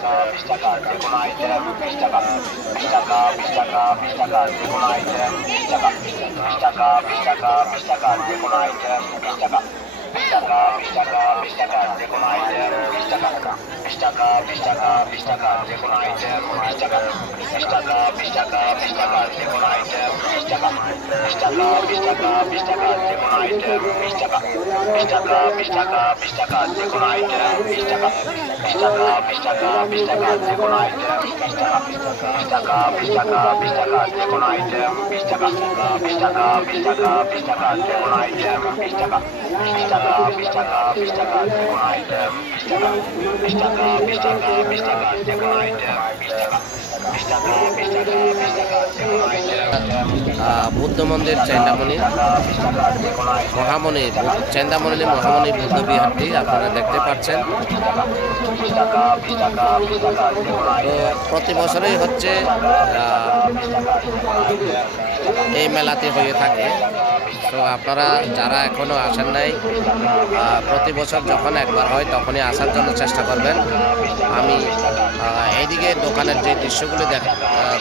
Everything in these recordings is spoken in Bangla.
টাকা যে কোনো আইটেম 20 টাকা 20 টাকা 20 টাকা 20 টাকা যে কোনো আইটেম 20 টাকা 20 টাকা 20 টাকা 20 টাকা যে কোনো আইটেম 20 টাকা 20 টাকা 20 টাকা 20 টাকা যে কোনো আইটেম 20 টাকা 20 টাকা 20 টাকা 20 টাকা যে কোনো আইটেম 20 টাকা 20 টাকা 20 টাকা 20 টাকা যে কোনো আইটেম 20 টাকা 20 টাকা 20 টাকা 20 টাকা যে কোনো আইটেম 20 টাকা 20 টাকা 20 টাকা 20 টাকা যে কোনো আইটেম 20 টাকা 20 টাকা 20 টাকা 20 টাকা যে কোনো আইটেম 20 টাকা 20 টাকা 20 টাকা 20 টাকা যে কোনো আইটেম 20 টাকা 20 টাকা 20 টাকা 20 টাকা যে কোনো আইটেম 20 টাকা 20 টাকা 20 টাকা 20 টাকা যে কোনো আইটেম 20 টাকা 20 টাকা 20 টাকা 20 টাকা যে কোনো আইটেম 20 টাকা 20 টাকা 20 টাকা 20 টাকা যে কোনো আইটেম বুদ্ধ মন্দির চেন্দামণি মহামণি চেন্দামণি মহামণি বুদ্ধ বিহারটি আপনারা দেখতে পাচ্ছেন। তো প্রতি বছরই হচ্ছে এই মেলাতে হয়ে থাকে। তো আপনারা যারা এখনও আসেন নাই, প্রতি বছর যখন একবার হয় তখনই আসার জন্য চেষ্টা করবেন। আমি এইদিকে দোকানের যে দৃশ্যগুলি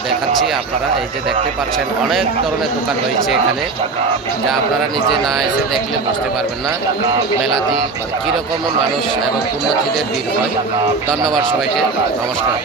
দেখাচ্ছি, আপনারা এই যে দেখতে পাচ্ছেন অনেক ধরনের দোকান রয়েছে এখানে, যা আপনারা নিজে না এসে দেখলে বুঝতে পারবেন না মেলাতে কীরকম মানুষ এবং পুণ্যার্থীদের ভিড় হয়। ধন্যবাদ সবাইকে, নমস্কার।